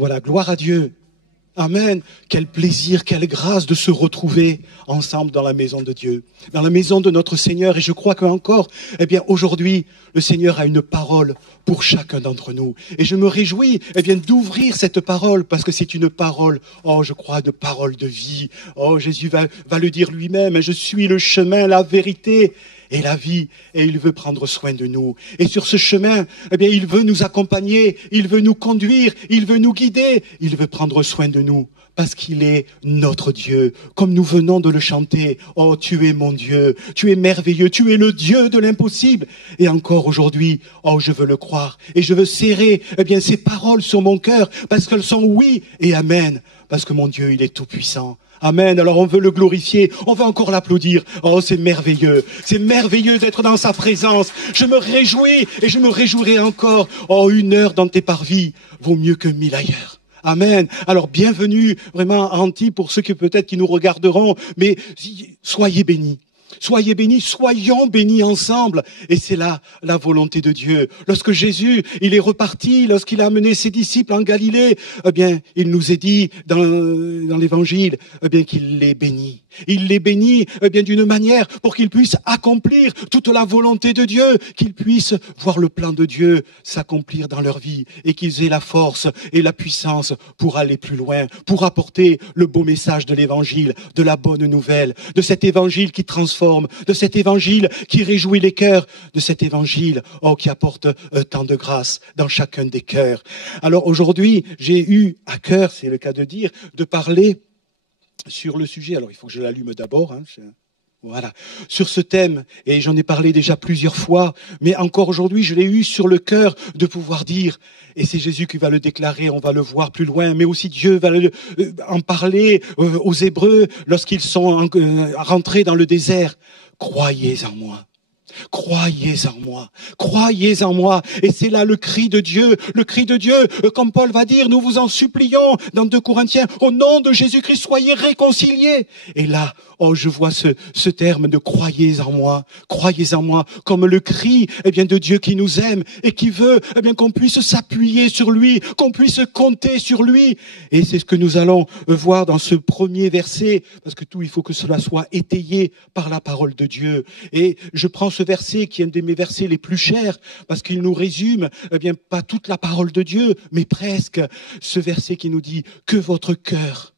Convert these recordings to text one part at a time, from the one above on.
Voilà, gloire à Dieu. Amen. Quel plaisir, quelle grâce de se retrouver ensemble dans la maison de Dieu, dans la maison de notre Seigneur. Et je crois qu'encore, aujourd'hui, le Seigneur a une parole pour chacun d'entre nous. Et je me réjouis, d'ouvrir cette parole parce que c'est une parole, je crois, de parole de vie. Jésus va le dire lui-même. Je suis le chemin, la vérité et la vie, et il veut prendre soin de nous. Et sur ce chemin, il veut nous accompagner, il veut nous conduire, il veut nous guider, il veut prendre soin de nous, parce qu'il est notre Dieu, comme nous venons de le chanter. Oh, tu es mon Dieu, tu es merveilleux, tu es le Dieu de l'impossible. Et encore aujourd'hui, je veux le croire, et je veux serrer, ces paroles sur mon cœur, parce qu'elles sont oui et amen, parce que mon Dieu, il est tout puissant. Amen. Alors on veut le glorifier, on veut encore l'applaudir. Oh, c'est merveilleux d'être dans sa présence. Je me réjouis et je me réjouirai encore. Oh, 1 heure dans tes parvis vaut mieux que 1000 ailleurs. Amen. Alors bienvenue vraiment à Antibes pour ceux qui peut-être qui nous regarderont, mais soyez bénis. Soyez bénis, soyons bénis ensemble. Et c'est là la volonté de Dieu. Lorsque Jésus, il est reparti, lorsqu'il a amené ses disciples en Galilée, il nous est dit dans l'évangile, qu'il les bénit. Il les bénit, d'une manière pour qu'ils puissent accomplir toute la volonté de Dieu, qu'ils puissent voir le plan de Dieu s'accomplir dans leur vie et qu'ils aient la force et la puissance pour aller plus loin, pour apporter le beau message de l'évangile, de la bonne nouvelle, de cet évangile qui transforme, de cet évangile qui réjouit les cœurs, de cet évangile, qui apporte tant de grâce dans chacun des cœurs. Alors aujourd'hui, j'ai eu à cœur, c'est le cas de dire, de parler sur le sujet. Alors il faut que je l'allume d'abord, voilà, sur ce thème, et j'en ai parlé déjà plusieurs fois, mais encore aujourd'hui, je l'ai eu sur le cœur de pouvoir dire, et c'est Jésus qui va le déclarer, on va le voir plus loin, mais aussi Dieu va en parler aux Hébreux lorsqu'ils sont rentrés dans le désert. Croyez en moi. Croyez en moi, croyez en moi. Et c'est là le cri de Dieu, comme Paul va dire, nous vous en supplions dans 2 Corinthiens, au nom de Jésus-Christ, soyez réconciliés. Et là, je vois ce terme de croyez en moi, comme le cri, de Dieu qui nous aime et qui veut, qu'on puisse s'appuyer sur lui, qu'on puisse compter sur lui. Et c'est ce que nous allons voir dans ce premier verset, parce que tout, il faut que cela soit étayé par la parole de Dieu. Et je prends ce verset qui est un de mes versets les plus chers, parce qu'il nous résume, pas toute la parole de Dieu, mais presque. Ce verset qui nous dit que votre cœur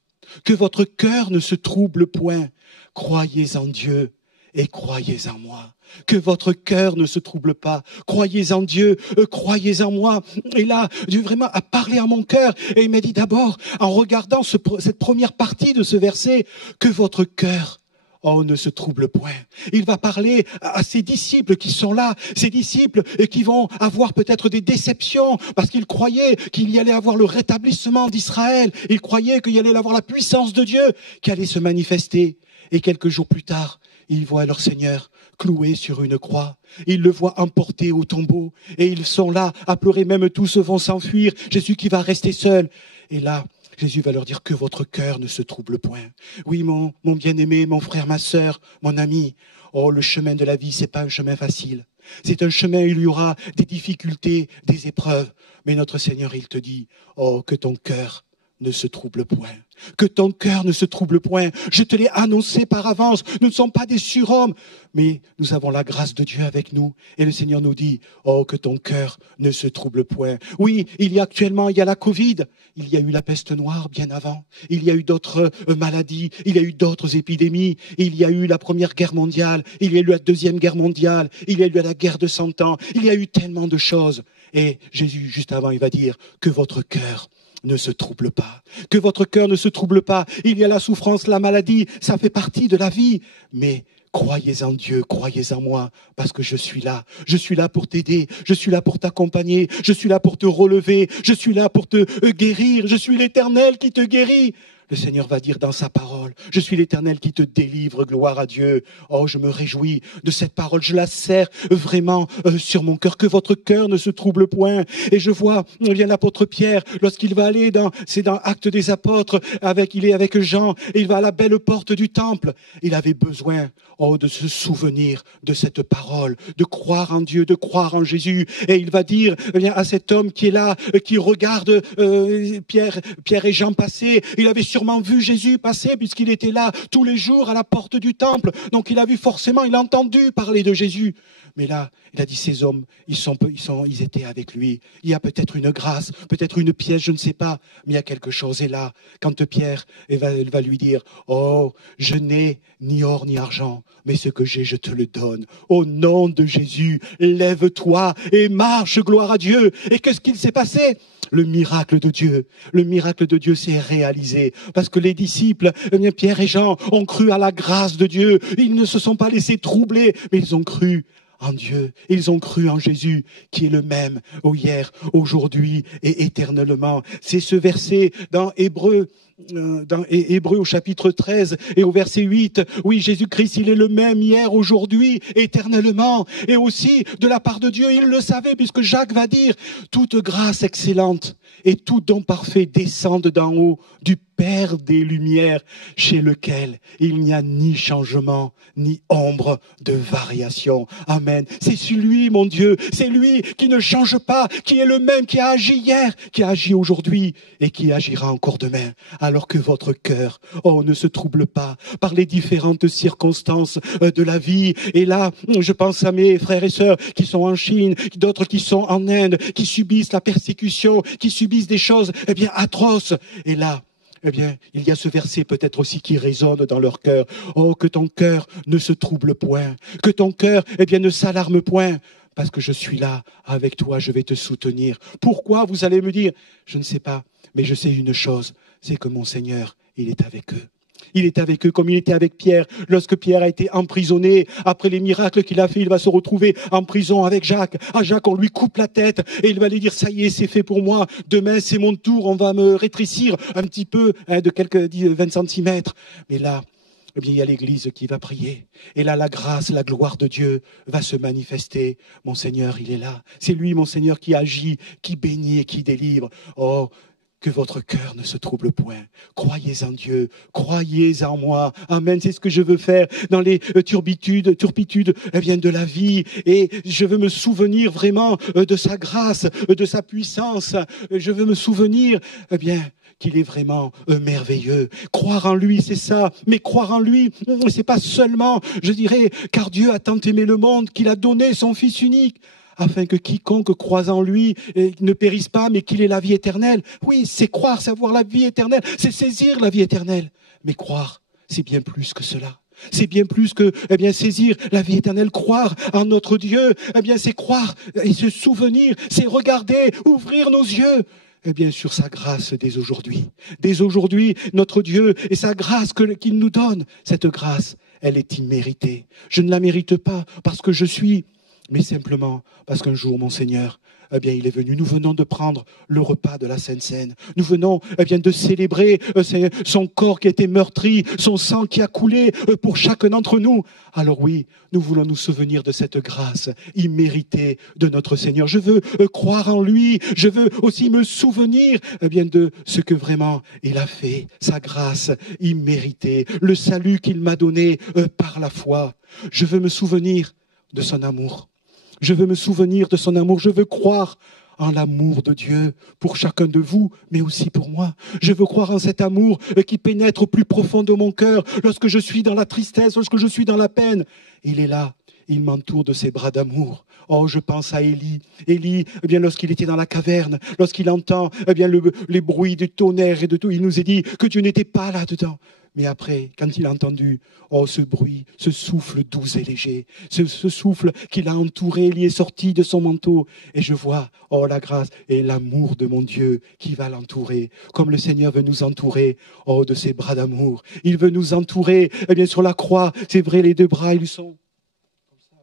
ne se trouble point. Croyez en Dieu et croyez en moi. Que votre cœur ne se trouble pas. Croyez en Dieu, croyez en moi. Et là, Dieu vraiment a parlé à mon cœur. Et il m'a dit d'abord, en regardant cette première partie de ce verset, que votre cœur ne se trouble point. Il va parler à ses disciples qui sont là, ces disciples qui vont avoir peut-être des déceptions parce qu'ils croyaient qu'il y allait avoir le rétablissement d'Israël. Ils croyaient qu'il y allait avoir la puissance de Dieu qui allait se manifester. Et quelques jours plus tard, ils voient leur Seigneur cloué sur une croix. Ils le voient emporté au tombeau. Et ils sont là à pleurer, même tous vont s'enfuir. Jésus qui va rester seul. Et là, Jésus va leur dire que votre cœur ne se trouble point. Oui, mon bien-aimé, mon frère, ma sœur, mon ami. Le chemin de la vie, c'est pas un chemin facile. C'est un chemin où il y aura des difficultés, des épreuves. Mais notre Seigneur, il te dit, que ton cœur ne se trouble point. Que ton cœur ne se trouble point. Je te l'ai annoncé par avance. Nous ne sommes pas des surhommes, mais nous avons la grâce de Dieu avec nous. Et le Seigneur nous dit, que ton cœur ne se trouble point. Oui, il y a la Covid. Il y a eu la peste noire bien avant. Il y a eu d'autres maladies. Il y a eu d'autres épidémies. Il y a eu la Première Guerre mondiale. Il y a eu la Deuxième Guerre mondiale. Il y a eu la guerre de 100 ans. Il y a eu tellement de choses. Et Jésus, juste avant, il va dire que votre cœur ne se trouble pas. Que votre cœur ne se trouble pas. Il y a la souffrance, la maladie, ça fait partie de la vie. Mais croyez en Dieu, croyez en moi, parce que je suis là. Je suis là pour t'aider, je suis là pour t'accompagner, je suis là pour te relever, je suis là pour te guérir. Je suis l'Éternel qui te guérit. Le Seigneur va dire dans sa parole, je suis l'Éternel qui te délivre, gloire à Dieu. Oh, je me réjouis de cette parole, je la serre vraiment sur mon cœur, que votre cœur ne se trouble point. Et je vois bien l'apôtre Pierre, lorsqu'il va aller c'est dans Actes des Apôtres, il est avec Jean, et il va à la belle porte du temple. Il avait besoin de se souvenir de cette parole, de croire en Dieu, de croire en Jésus. Et il va dire à cet homme qui est là, qui regarde Pierre et Jean passer, il avait sûrement vu Jésus passer puisqu'il était là tous les jours à la porte du temple. Donc il a vu forcément, il a entendu parler de Jésus. Mais là, il a dit, ces hommes, ils étaient avec lui. Il y a peut-être une grâce, peut-être une pièce, je ne sais pas, mais il y a quelque chose. Et là, quand Pierre va lui dire, oh, je n'ai ni or ni argent, mais ce que j'ai, je te le donne. Au nom de Jésus, lève-toi et marche, gloire à Dieu. Et qu'est-ce qu'il s'est passé? Le miracle de Dieu s'est réalisé. Parce que les disciples, Pierre et Jean, ont cru à la grâce de Dieu. Ils ne se sont pas laissés troubler, mais ils ont cru en Dieu. Ils ont cru en Jésus, qui est le même hier, aujourd'hui et éternellement. C'est ce verset dans Hébreux au chapitre 13 et au verset 8. Oui, Jésus-Christ, il est le même hier, aujourd'hui, éternellement. Et aussi, de la part de Dieu, il le savait, puisque Jacques va dire, toute grâce excellente et tout don parfait descendent d'en haut, du Père des Lumières, chez lequel il n'y a ni changement, ni ombre de variation. Amen. C'est lui, mon Dieu, c'est lui qui ne change pas, qui est le même, qui a agi hier, qui a agi aujourd'hui et qui agira encore demain. Alors que votre cœur, ne se trouble pas par les différentes circonstances de la vie. Et là, je pense à mes frères et sœurs qui sont en Chine, d'autres qui sont en Inde, qui subissent la persécution, qui subissent des choses, atroces. Et là, il y a ce verset peut-être aussi qui résonne dans leur cœur. Oh, que ton cœur ne se trouble point, que ton cœur, ne s'alarme point, parce que je suis là avec toi, je vais te soutenir. Pourquoi, vous allez me dire? Je ne sais pas, mais je sais une chose, c'est que mon Seigneur, il est avec eux. Il est avec eux comme il était avec Pierre. Lorsque Pierre a été emprisonné, après les miracles qu'il a fait, il va se retrouver en prison avec Jacques. À Jacques, on lui coupe la tête et il va lui dire, ça y est, c'est fait pour moi. Demain, c'est mon tour, on va me rétrécir un petit peu, de quelques 20 centimètres. Mais là, il y a l'Église qui va prier. Et là, la grâce, la gloire de Dieu va se manifester. Mon Seigneur, il est là. C'est lui, mon Seigneur, qui agit, qui bénit et qui délivre. Oh, que votre cœur ne se trouble point. Croyez en Dieu, croyez en moi. Amen, c'est ce que je veux faire dans les turpitudes de la vie. Et je veux me souvenir vraiment de sa grâce, de sa puissance. Je veux me souvenir, qu'il est vraiment merveilleux. Croire en lui, c'est ça. Mais croire en lui, c'est pas seulement, je dirais, car Dieu a tant aimé le monde qu'il a donné son Fils unique, afin que quiconque croise en lui ne périsse pas, mais qu'il ait la vie éternelle. Oui, c'est croire, c'est avoir la vie éternelle, c'est saisir la vie éternelle. Mais croire, c'est bien plus que cela. C'est bien plus que saisir la vie éternelle, croire en notre Dieu. C'est croire et se souvenir, c'est regarder, ouvrir nos yeux. Sur sa grâce dès aujourd'hui. Dès aujourd'hui, notre Dieu et sa grâce qu'il nous donne, cette grâce, elle est imméritée. Je ne la mérite pas parce que je suis, mais simplement parce qu'un jour, mon Seigneur, il est venu. Nous venons de prendre le repas de la Sainte Seine. Nous venons de célébrer son corps qui a été meurtri, son sang qui a coulé pour chacun d'entre nous. Alors oui, nous voulons nous souvenir de cette grâce imméritée de notre Seigneur. Je veux croire en lui. Je veux aussi me souvenir de ce que vraiment il a fait, sa grâce imméritée, le salut qu'il m'a donné par la foi. Je veux me souvenir de son amour. Je veux me souvenir de son amour. Je veux croire en l'amour de Dieu pour chacun de vous, mais aussi pour moi. Je veux croire en cet amour qui pénètre au plus profond de mon cœur. Lorsque je suis dans la tristesse, lorsque je suis dans la peine, il est là. Il m'entoure de ses bras d'amour. Oh, je pense à Élie. Élie, lorsqu'il était dans la caverne, lorsqu'il entend les bruits du tonnerre et de tout, il nous a dit que Dieu n'était pas là-dedans. Mais après, quand il a entendu, ce bruit, ce souffle doux et léger, ce souffle qui l'a entouré, il est sorti de son manteau. Et je vois, la grâce et l'amour de mon Dieu qui va l'entourer. Comme le Seigneur veut nous entourer, de ses bras d'amour. Il veut nous entourer, sur la croix. C'est vrai, les deux bras, ils sont comme ça.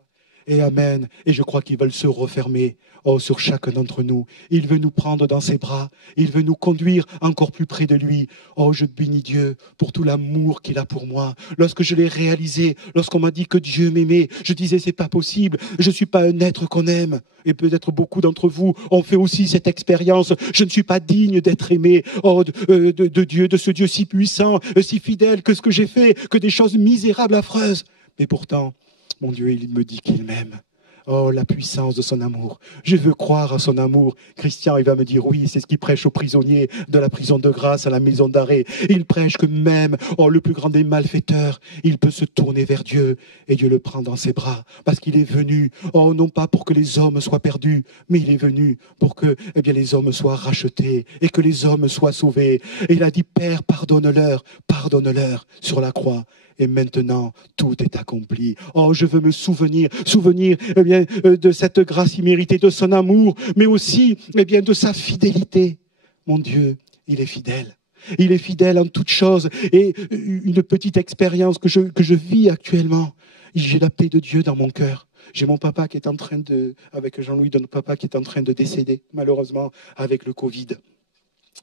Et amen. Et je crois qu'il veut se refermer sur chacun d'entre nous. Il veut nous prendre dans ses bras. Il veut nous conduire encore plus près de lui. Oh, je bénis Dieu pour tout l'amour qu'il a pour moi. Lorsque je l'ai réalisé, lorsqu'on m'a dit que Dieu m'aimait, je disais c'est pas possible. Je suis pas un être qu'on aime. Et peut-être beaucoup d'entre vous ont fait aussi cette expérience. Je ne suis pas digne d'être aimé. Oh, de Dieu, de ce Dieu si puissant, si fidèle, que ce que j'ai fait, que des choses misérables, affreuses. Mais pourtant, mon Dieu, il me dit qu'il m'aime. Oh, la puissance de son amour. Je veux croire à son amour. Christian, il va me dire, oui, c'est ce qu'il prêche aux prisonniers de la prison de grâce à la maison d'arrêt. Il prêche que même, le plus grand des malfaiteurs, il peut se tourner vers Dieu et Dieu le prend dans ses bras. Parce qu'il est venu, non pas pour que les hommes soient perdus, mais il est venu pour que, les hommes soient rachetés et que les hommes soient sauvés. Et il a dit, Père, pardonne-leur sur la croix. Et maintenant, tout est accompli. Oh, je veux me souvenir, de cette grâce imméritée, de son amour, mais aussi, de sa fidélité. Mon Dieu, il est fidèle. Il est fidèle en toutes choses. Et une petite expérience que je vis actuellement, j'ai la paix de Dieu dans mon cœur. J'ai mon papa qui est en train avec Jean-Louis, notre papa qui est en train de décéder, malheureusement, avec le Covid.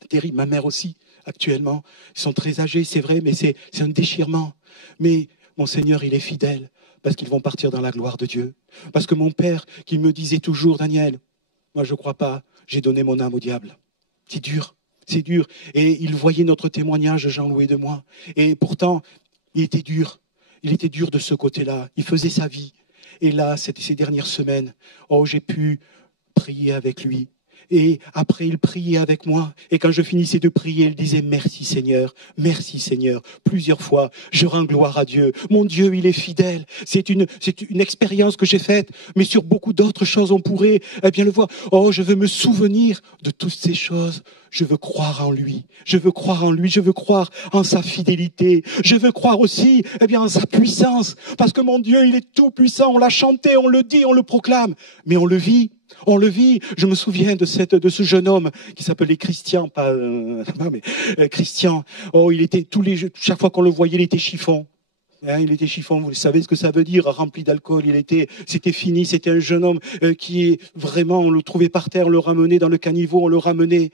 Terrible. Ma mère aussi, actuellement. Ils sont très âgés, c'est vrai, mais c'est un déchirement. Mais mon Seigneur, il est fidèle parce qu'ils vont partir dans la gloire de Dieu. Parce que mon père, qui me disait toujours, Daniel, moi je ne crois pas, j'ai donné mon âme au diable. C'est dur, c'est dur. Et il voyait notre témoignage, Jean-Louis de moi. Et pourtant, il était dur. Il était dur de ce côté-là. Il faisait sa vie. Et là, ces dernières semaines, j'ai pu prier avec lui. Et après, il priait avec moi. Et quand je finissais de prier, il disait merci Seigneur, plusieurs fois. Je rends gloire à Dieu. Mon Dieu, il est fidèle. C'est une expérience que j'ai faite. Mais sur beaucoup d'autres choses, on pourrait le voir. Oh, je veux me souvenir de toutes ces choses. Je veux croire en lui. Je veux croire en lui. Je veux croire en sa fidélité. Je veux croire aussi, en sa puissance. Parce que mon Dieu, il est tout puissant. On l'a chanté, on le dit, on le proclame. Mais on le vit. On le vit. Je me souviens de ce jeune homme qui s'appelait Christian, Christian. Oh, il était chaque fois qu'on le voyait, il était chiffon. Il était chiffon. Vous savez ce que ça veut dire, rempli d'alcool. C'était fini. C'était un jeune homme qui vraiment, on le trouvait par terre, on le ramenait dans le caniveau, on le ramenait.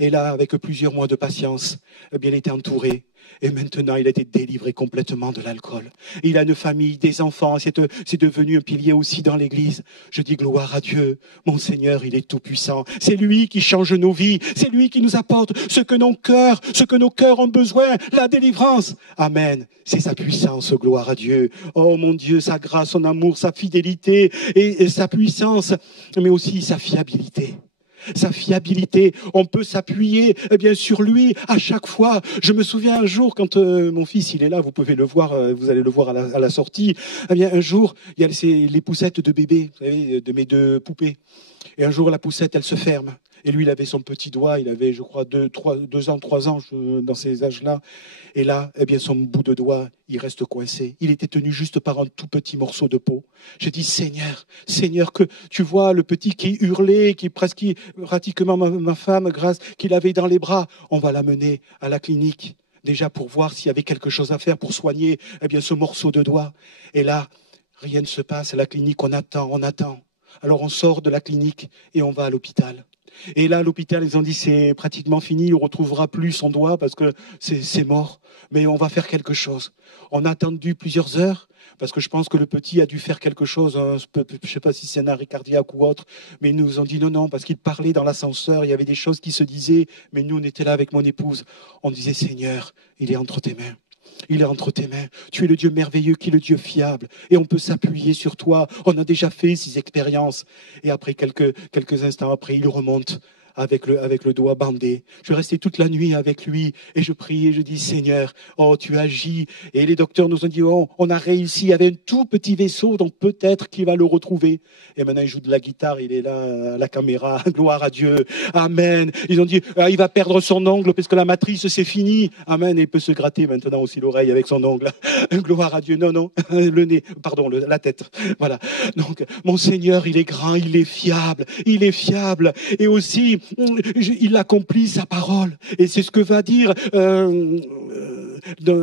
Et là, avec plusieurs mois de patience, il était entouré. Et maintenant, il a été délivré complètement de l'alcool. Il a une famille, des enfants. C'est devenu un pilier aussi dans l'église. Je dis gloire à Dieu. Mon Seigneur, il est tout puissant. C'est lui qui change nos vies. C'est lui qui nous apporte ce que nos cœurs ont besoin. La délivrance. Amen. C'est sa puissance. Gloire à Dieu. Oh mon Dieu, sa grâce, son amour, sa fidélité et sa puissance, mais aussi sa fiabilité. Sa fiabilité, on peut s'appuyer sur lui à chaque fois. Je me souviens un jour quand mon fils il est là, vous pouvez le voir, vous allez le voir à la sortie. Un jour, il y a les poussettes de bébé, vous savez, de mes deux poupées. Et un jour la poussette elle se ferme. Et lui il avait son petit doigt, il avait je crois 2 ans, 3 ans dans ces âges-là. Et là, son bout de doigt, il reste coincé. Il était tenu juste par un tout petit morceau de peau. J'ai dit, Seigneur, que tu vois le petit qui hurlait, qui pratiquement ma femme, grâce qu'il avait dans les bras, on va l'amener à la clinique, déjà pour voir s'il y avait quelque chose à faire pour soigner ce morceau de doigt. Et là, rien ne se passe. À la clinique, on attend. Alors on sort de la clinique et on va à l'hôpital. Et là, à l'hôpital, ils ont dit c'est pratiquement fini, il ne retrouvera plus son doigt parce que c'est mort. Mais on va faire quelque chose. On a attendu plusieurs heures parce que je pense que le petit a dû faire quelque chose. Je ne sais pas si c'est un arrêt cardiaque ou autre, mais ils nous ont dit non, parce qu'il parlait dans l'ascenseur, il y avait des choses qui se disaient, mais nous, on était là avec mon épouse. On disait Seigneur, il est entre tes mains. Il est entre tes mains. Tu es le Dieu merveilleux qui est le Dieu fiable. Et on peut s'appuyer sur toi. On a déjà fait ces expériences. Et après, quelques instants après, il remonte avec le doigt bandé. Je restais toute la nuit avec lui et je priais, je dis Seigneur, tu agis. Et les docteurs nous ont dit, on a réussi. Il y avait un tout petit vaisseau, donc peut-être qu'il va le retrouver. Et maintenant, il joue de la guitare, il est là à la caméra. Gloire à Dieu. Amen. Ils ont dit, il va perdre son ongle parce que la matrice, c'est fini. Amen. Et il peut se gratter maintenant aussi l'oreille avec son ongle. Gloire à Dieu. Non, le nez, pardon, la tête. Voilà. Donc, mon Seigneur, il est grand, il est fiable. Et aussi, il accomplit sa parole. Et c'est ce que va dire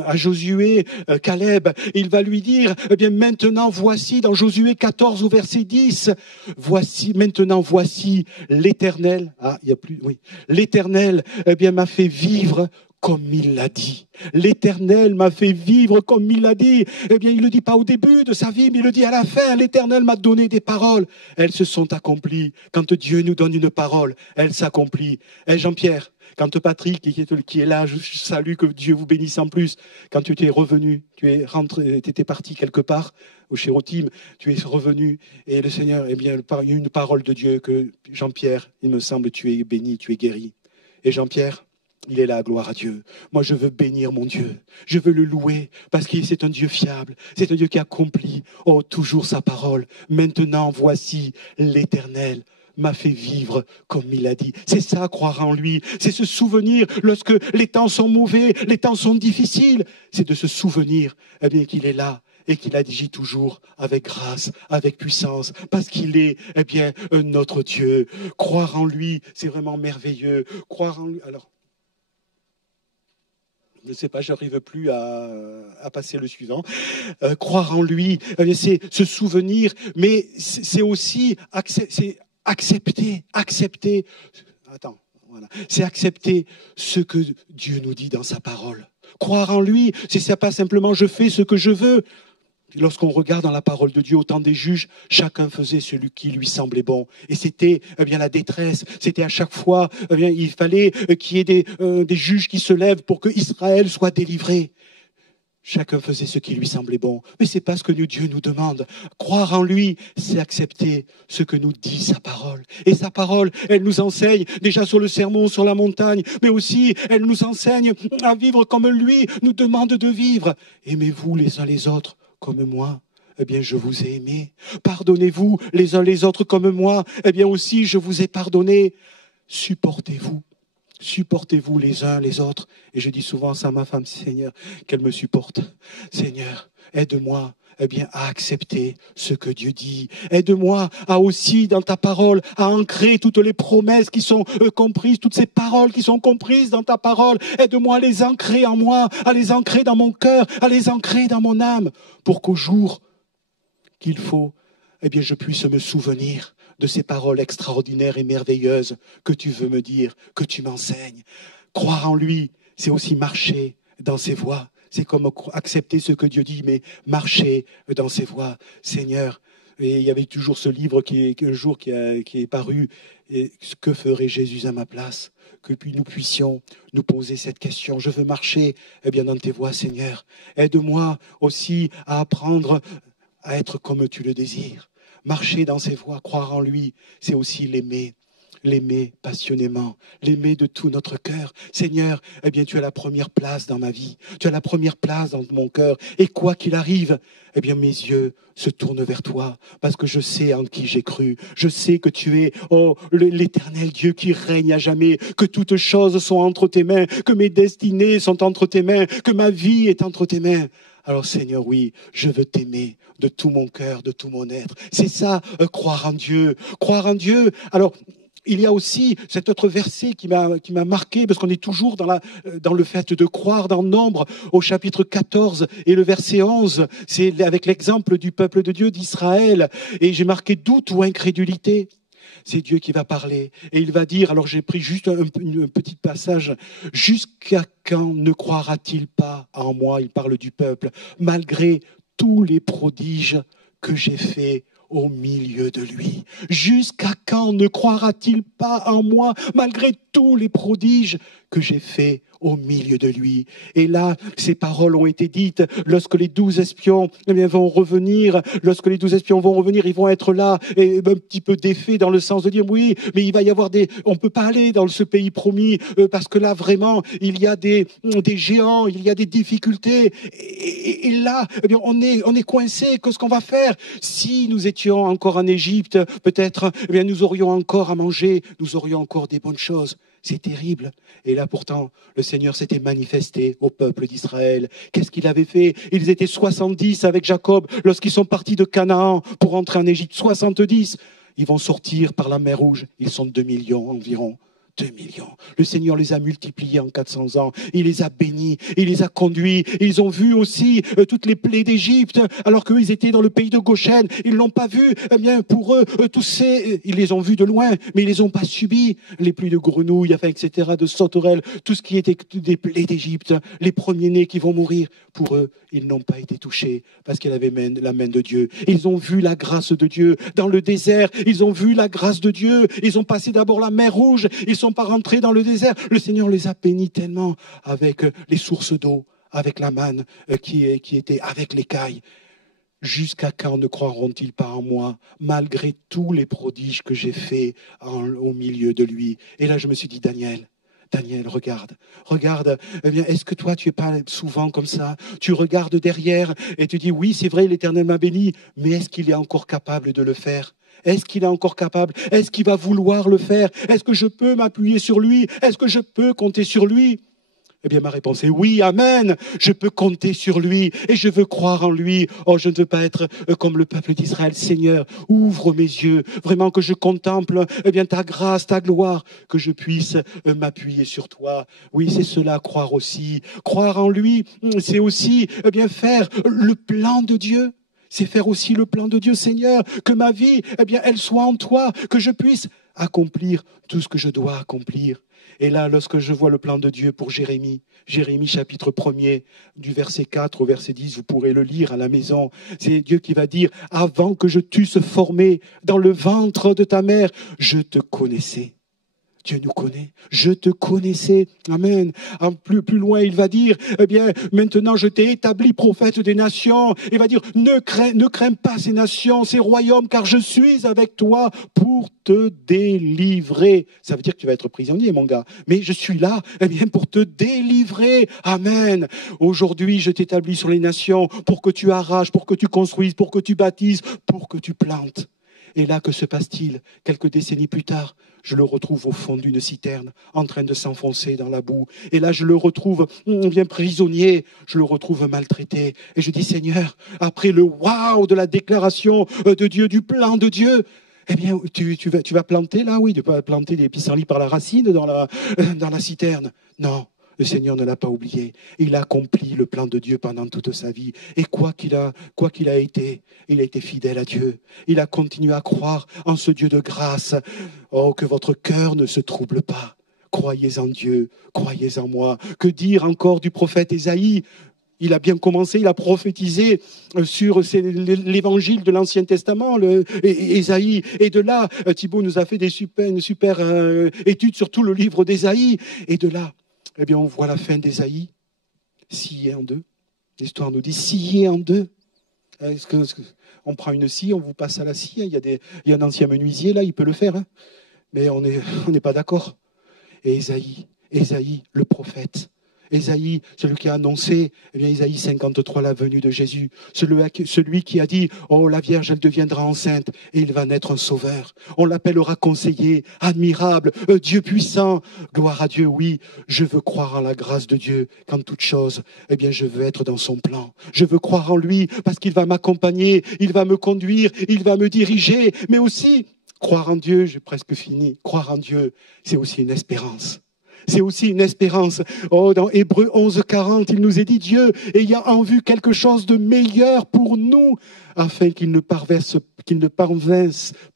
à Josué, Caleb, il va lui dire, eh bien maintenant voici, dans Josué 14 au verset 10, voici l'Éternel, il y a plus, oui, l'Éternel, eh bien m'a fait vivre comme il l'a dit. L'Éternel m'a fait vivre comme il l'a dit. Eh bien, il ne le dit pas au début de sa vie, mais il le dit à la fin. L'Éternel m'a donné des paroles. Elles se sont accomplies. Quand Dieu nous donne une parole, elle s'accomplit. Jean-Pierre, quand Patrick, qui est là, je salue, que Dieu vous bénisse en plus. Quand tu es revenu, tu es rentré, tu étais parti quelque part, au Chérotim, tu es revenu, et le Seigneur, eh bien, il y a une parole de Dieu que Jean-Pierre, il me semble, tu es béni, tu es guéri. Et Jean-Pierre, il est là, gloire à Dieu. Moi, je veux bénir mon Dieu. Je veux le louer parce que c'est un Dieu fiable. C'est un Dieu qui accomplit, toujours sa parole. Maintenant, voici l'Éternel m'a fait vivre comme il a dit. C'est ça, croire en lui. C'est se souvenir, lorsque les temps sont mauvais, les temps sont difficiles, c'est de se souvenir, eh bien, qu'il est là et qu'il agit toujours avec grâce, avec puissance, parce qu'il est, eh bien, notre Dieu. Croire en lui, c'est vraiment merveilleux. Croire en lui. Alors, je ne sais pas, je n'arrive plus à passer le suivant. Croire en lui, c'est se souvenir, mais c'est aussi accepter. Attends, voilà. C'est accepter ce que Dieu nous dit dans sa parole. Croire en lui, c'est pas simplement je fais ce que je veux. Lorsqu'on regarde dans la parole de Dieu, au temps des juges, chacun faisait celui qui lui semblait bon. Et c'était bien la détresse. C'était à chaque fois, il fallait qu'il y ait des juges qui se lèvent pour que Israël soit délivré. Chacun faisait ce qui lui semblait bon. Mais c'est pas ce que Dieu nous demande. Croire en lui, c'est accepter ce que nous dit sa parole. Et sa parole, elle nous enseigne déjà sur le sermon, sur la montagne, mais aussi elle nous enseigne à vivre comme lui nous demande de vivre. Aimez-vous les uns les autres comme moi, eh bien je vous ai aimé. Pardonnez-vous les uns les autres comme moi, eh bien aussi je vous ai pardonné. Supportez-vous les uns les autres. Et je dis souvent ça à ma femme, Seigneur, qu'elle me supporte. Seigneur, aide-moi à accepter ce que Dieu dit. Aide-moi à aussi, dans ta parole, à ancrer toutes les promesses qui sont comprises, toutes ces paroles qui sont comprises dans ta parole. Aide-moi à les ancrer en moi, à les ancrer dans mon cœur, à les ancrer dans mon âme, pour qu'au jour qu'il faut, je puisse me souvenir de ces paroles extraordinaires et merveilleuses que tu veux me dire, que tu m'enseignes. Croire en lui, c'est aussi marcher dans ses voies. C'est comme accepter ce que Dieu dit, mais marcher dans ses voies. Seigneur, et il y avait toujours ce livre qui est paru, et que ferait Jésus à ma place? Que puis nous puissions nous poser cette question. Je veux marcher dans tes voies, Seigneur. Aide-moi aussi à apprendre à être comme tu le désires. Marcher dans ses voies, croire en lui, c'est aussi l'aimer passionnément, l'aimer de tout notre cœur. Seigneur, tu as la première place dans ma vie, tu as la première place dans mon cœur, et quoi qu'il arrive, mes yeux se tournent vers toi, parce que je sais en qui j'ai cru, je sais que tu es, l'Éternel Dieu qui règne à jamais, que toutes choses sont entre tes mains, que mes destinées sont entre tes mains, que ma vie est entre tes mains. Alors Seigneur, oui, je veux t'aimer de tout mon cœur, de tout mon être. C'est ça, croire en Dieu. Croire en Dieu. Alors, il y a aussi cet autre verset qui m'a marqué, parce qu'on est toujours dans le fait de croire dans Nombre, au chapitre 14 et le verset 11. C'est avec l'exemple du peuple de Dieu, d'Israël. Et j'ai marqué doute ou incrédulité. C'est Dieu qui va parler. Et il va dire, alors j'ai pris juste un petit passage, « Jusqu'à quand ne croira-t-il pas en moi ?» Il parle du peuple. « Malgré tous les prodiges que j'ai faits au milieu de lui. Jusqu'à quand ne croira-t-il pas en moi, malgré tous les prodiges que j'ai faits au milieu de lui. » Et là, ces paroles ont été dites lorsque les 12 espions vont revenir. Lorsque les 12 espions vont revenir, ils vont être là, et un petit peu défaits dans le sens de dire, oui, mais il va y avoir on ne peut pas aller dans ce pays promis, parce que là, vraiment, il y a des géants, il y a des difficultés. Et là, on est coincé. Qu'est-ce qu'on va faire? Si nous étions encore en Égypte, peut-être, nous aurions encore à manger, nous aurions encore des bonnes choses. C'est terrible. Et là, pourtant, le Seigneur s'était manifesté au peuple d'Israël. Qu'est-ce qu'il avait fait? Ils étaient 70 avec Jacob lorsqu'ils sont partis de Canaan pour entrer en Égypte. 70. Ils vont sortir par la mer Rouge. Ils sont 2 millions environ. 2 millions. Le Seigneur les a multipliés en 400 ans. Il les a bénis, il les a conduits. Ils ont vu aussi toutes les plaies d'Égypte, alors qu'eux, ils étaient dans le pays de Goshen. Ils ne l'ont pas vu. Eh bien, pour eux, ils les ont vus de loin, mais ils les ont pas subis. Les pluies de grenouilles, enfin, etc., de sauterelles, tout ce qui était des plaies d'Égypte, les premiers-nés qui vont mourir. Pour eux, ils n'ont pas été touchés parce qu'il avait la main de Dieu. Ils ont vu la grâce de Dieu dans le désert. Ils ont vu la grâce de Dieu. Ils ont passé d'abord la mer Rouge. Ils ne sont pas rentrés dans le désert. Le Seigneur les a bénis tellement avec les sources d'eau, avec la manne qui était avec l'écaille. Jusqu'à quand ne croiront-ils pas en moi, malgré tous les prodiges que j'ai faits au milieu de lui? Et là, je me suis dit, Daniel, regarde, eh bien, est-ce que toi, tu es pas souvent comme ça? Tu regardes derrière et tu dis, oui, c'est vrai, l'Éternel m'a béni, mais est-ce qu'il est encore capable de le faire? Est-ce qu'il est encore capable? Est-ce qu'il va vouloir le faire? Est-ce que je peux m'appuyer sur lui? Est-ce que je peux compter sur lui? Eh bien, ma réponse est oui, amen. Je peux compter sur lui et je veux croire en lui. Oh, je ne veux pas être comme le peuple d'Israël. Seigneur, ouvre mes yeux, vraiment que je contemple ta grâce, ta gloire, que je puisse m'appuyer sur toi. Oui, c'est cela, croire aussi. Croire en lui, c'est aussi faire le plan de Dieu. C'est faire aussi le plan de Dieu, Seigneur, que ma vie, elle soit en toi, que je puisse accomplir tout ce que je dois accomplir. Et là, lorsque je vois le plan de Dieu pour Jérémie chapitre 1er, du verset 4 au verset 10, vous pourrez le lire à la maison. C'est Dieu qui va dire, avant que je t'eusse formé dans le ventre de ta mère, je te connaissais. Dieu nous connaît. Je te connaissais. Amen. Plus loin, il va dire, maintenant je t'ai établi prophète des nations. Il va dire, ne crains pas ces nations, ces royaumes, car je suis avec toi pour te délivrer. Ça veut dire que tu vas être prisonnier, mon gars. Mais je suis là, pour te délivrer. Amen. Aujourd'hui, je t'établis sur les nations pour que tu arraches, pour que tu construises, pour que tu bâtisses, pour que tu plantes. Et là, que se passe-t-il? Quelques décennies plus tard, je le retrouve au fond d'une citerne, en train de s'enfoncer dans la boue. Et là, je le retrouve bien prisonnier, je le retrouve maltraité. Et je dis, Seigneur, après le waouh de la déclaration de Dieu, du plan de Dieu, tu vas planter là, oui, tu vas planter des pissenlits par la racine dans la citerne. Non. Le Seigneur ne l'a pas oublié. Il a accompli le plan de Dieu pendant toute sa vie. Et quoi qu'il a été, il a été fidèle à Dieu. Il a continué à croire en ce Dieu de grâce. Oh, que votre cœur ne se trouble pas. Croyez en Dieu, croyez en moi. Que dire encore du prophète Ésaïe? Il a bien commencé, il a prophétisé sur l'évangile de l'Ancien Testament, Ésaïe. Et de là, Thibaut nous a fait une super étude sur tout le livre d'Ésaïe. Et de là, on voit la fin d'Ésaïe, scié en deux. L'histoire nous dit scié en deux. On prend une scie, on vous passe à la scie. Il y a un ancien menuisier là, il peut le faire. Hein. Mais on n'est pas d'accord. Et Ésaïe, le prophète. Ésaïe, celui qui a annoncé, Ésaïe 53, la venue de Jésus. Celui qui a dit, oh, la Vierge, elle deviendra enceinte et il va naître un sauveur. On l'appellera conseiller, admirable, Dieu puissant. Gloire à Dieu, oui, je veux croire en la grâce de Dieu. Qu'en toute chose, je veux être dans son plan. Je veux croire en lui parce qu'il va m'accompagner, il va me conduire, il va me diriger. Mais aussi, croire en Dieu, j'ai presque fini. Croire en Dieu, c'est aussi une espérance. C'est aussi une espérance. Oh, dans Hébreux 11, 40, il nous est dit, Dieu ayant en vue quelque chose de meilleur pour nous, afin qu'il ne parvince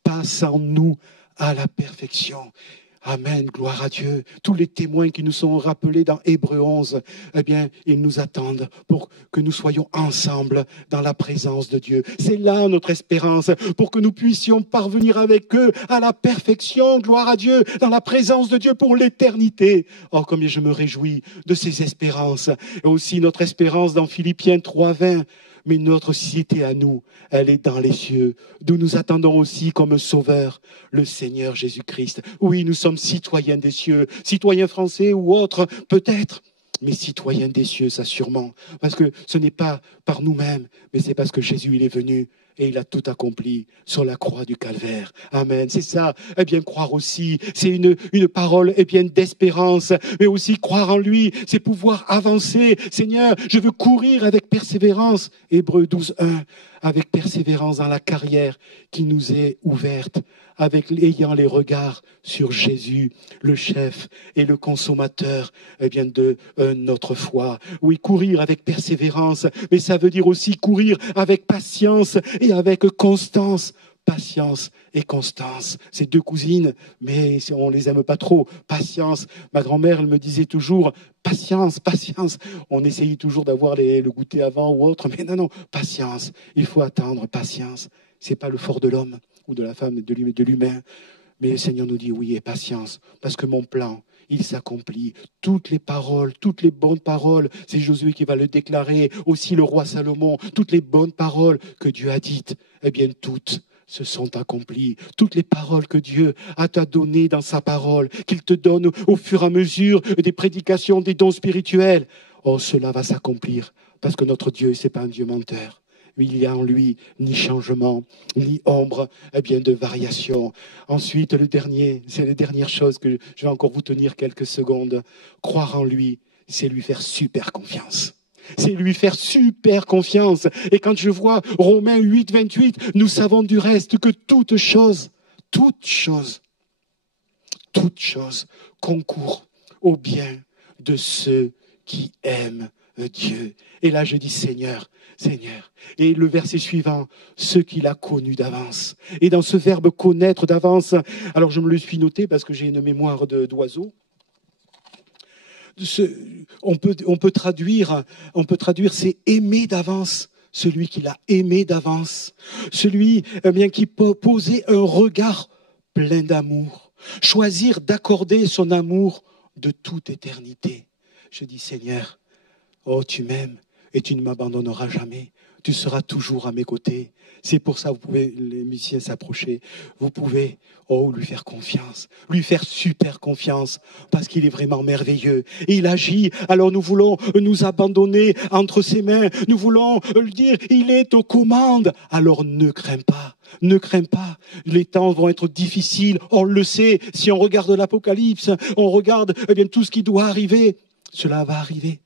pas sans nous à la perfection. Amen, gloire à Dieu. Tous les témoins qui nous sont rappelés dans Hébreux 11, ils nous attendent pour que nous soyons ensemble dans la présence de Dieu. C'est là notre espérance, pour que nous puissions parvenir avec eux à la perfection, gloire à Dieu, dans la présence de Dieu pour l'éternité. Oh, combien je me réjouis de ces espérances. Et aussi notre espérance dans Philippiens 3, 20. Mais notre cité à nous, elle est dans les cieux, d'où nous attendons aussi comme sauveur le Seigneur Jésus-Christ. Oui, nous sommes citoyens des cieux, citoyens français ou autres peut-être, mais citoyens des cieux, ça sûrement. Parce que ce n'est pas par nous-mêmes, mais c'est parce que Jésus, il est venu Et il a tout accompli sur la croix du calvaire. Amen. C'est ça, eh bien, croire aussi. C'est une parole, eh bien, d'espérance. Mais aussi croire en lui, c'est pouvoir avancer. Seigneur, je veux courir avec persévérance. Hébreux 12:1. Avec persévérance dans la carrière qui nous est ouverte, ayant les regards sur Jésus, le chef et le consommateur, eh bien, de notre foi. Oui, courir avec persévérance, mais ça veut dire aussi courir avec patience et avec constance. Patience et constance. Ces deux cousines, mais on les aime pas trop. Patience. Ma grand-mère, elle me disait toujours, patience, patience. On essayait toujours d'avoir le goûter avant ou autre, mais non, patience. Il faut attendre, patience. C'est pas le fort de l'homme ou de la femme, de l'humain. Mais le Seigneur nous dit oui, et patience, parce que mon plan, il s'accomplit. Toutes les paroles, toutes les bonnes paroles, c'est Josué qui va le déclarer, aussi le roi Salomon, toutes les bonnes paroles que Dieu a dites, eh bien toutes se sont accomplies. Toutes les paroles que Dieu a t'a données dans sa parole, qu'il te donne au fur et à mesure des prédications, des dons spirituels, oh, cela va s'accomplir, parce que notre Dieu, c'est pas un Dieu menteur. Il n'y a en lui ni changement, ni ombre, eh bien, de variation. Ensuite, c'est la dernière chose que je vais encore vous tenir quelques secondes. Croire en lui, c'est lui faire super confiance. C'est lui faire super confiance. Et quand je vois Romains 8:28, nous savons du reste que toute chose concourt au bien de ceux qui aiment Dieu. Et là, je dis Seigneur. Et le verset suivant, ceux qu'il a connus d'avance. Et dans ce verbe connaître d'avance, alors je me le suis noté parce que j'ai une mémoire d'oiseau. On peut traduire, c'est aimer d'avance. Celui qu'il a aimé d'avance. Celui bien qui peut poser un regard plein d'amour. Choisir d'accorder son amour de toute éternité. Je dis Seigneur, oh tu m'aimes et tu ne m'abandonneras jamais. Tu seras toujours à mes côtés. C'est pour ça, vous pouvez, les musiciens s'approcher, vous pouvez, lui faire confiance, lui faire super confiance, parce qu'il est vraiment merveilleux. Et il agit, alors nous voulons nous abandonner entre ses mains, nous voulons lui dire, il est aux commandes, alors ne crains pas. Ne crains pas, les temps vont être difficiles, on le sait, si on regarde l'Apocalypse, on regarde bien, tout ce qui doit arriver, cela va arriver.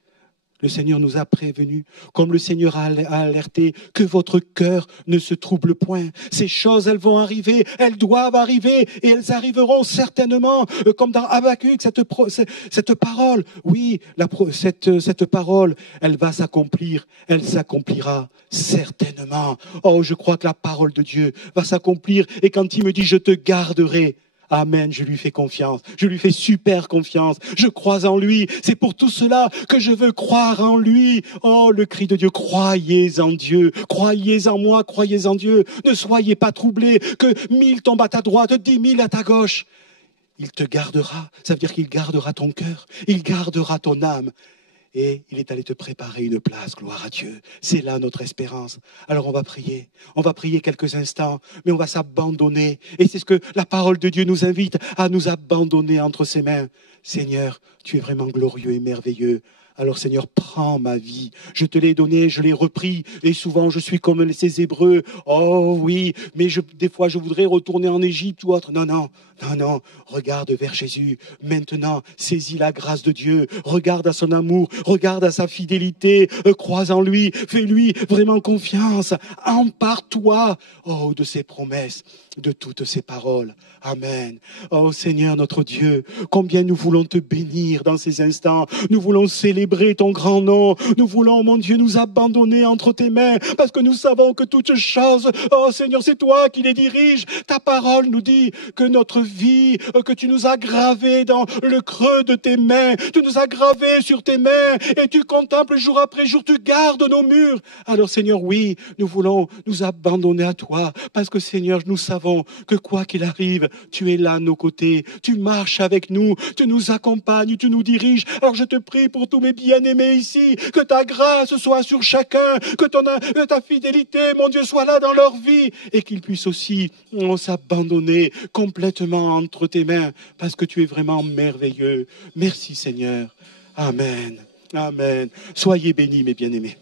Le Seigneur nous a prévenus, comme le Seigneur a alerté, que votre cœur ne se trouble point. Ces choses, elles vont arriver, elles doivent arriver, et elles arriveront certainement, comme dans Habakkuk, cette parole. Oui, cette parole, elle va s'accomplir, elle s'accomplira certainement. Oh, je crois que la parole de Dieu va s'accomplir, et quand il me dit, je te garderai, amen, je lui fais confiance. Je lui fais super confiance. Je crois en lui. C'est pour tout cela que je veux croire en lui. Oh, le cri de Dieu, croyez en Dieu. Croyez en moi, croyez en Dieu. Ne soyez pas troublés que 1000 tombent à ta droite, 10 000 à ta gauche. Il te gardera. Ça veut dire qu'il gardera ton cœur. Il gardera ton âme. Et il est allé te préparer une place, gloire à Dieu. C'est là notre espérance. Alors on va prier quelques instants, mais on va s'abandonner. Et c'est ce que la parole de Dieu nous invite, à nous abandonner entre ses mains. Seigneur, tu es vraiment glorieux et merveilleux. Alors Seigneur, prends ma vie. Je te l'ai donné, je l'ai repris. Et souvent, je suis comme ces Hébreux. Oh oui, mais des fois, je voudrais retourner en Égypte ou autre. Non. Regarde vers Jésus. Maintenant, saisis la grâce de Dieu. Regarde à son amour. Regarde à sa fidélité. Crois en lui. Fais-lui vraiment confiance. Empare-toi, de ses promesses, de toutes ses paroles. Amen. Oh Seigneur, notre Dieu, combien nous voulons te bénir dans ces instants. Nous voulons célébrer ton grand nom. Nous voulons, mon Dieu, nous abandonner entre tes mains parce que nous savons que toutes choses, oh Seigneur, c'est toi qui les diriges. Ta parole nous dit que notre vie, que tu nous as gravée dans le creux de tes mains. Tu nous as gravés sur tes mains et tu contemples jour après jour, tu gardes nos murs. Alors Seigneur, oui, nous voulons nous abandonner à toi parce que Seigneur, nous savons que quoi qu'il arrive, tu es là à nos côtés, tu marches avec nous, tu nous accompagnes, tu nous diriges. Alors je te prie pour tous mes bien-aimés ici, que ta grâce soit sur chacun, que ta fidélité, mon Dieu, soit là dans leur vie et qu'ils puissent aussi s'abandonner complètement entre tes mains parce que tu es vraiment merveilleux. Merci Seigneur. Amen. Amen. Soyez bénis mes bien-aimés.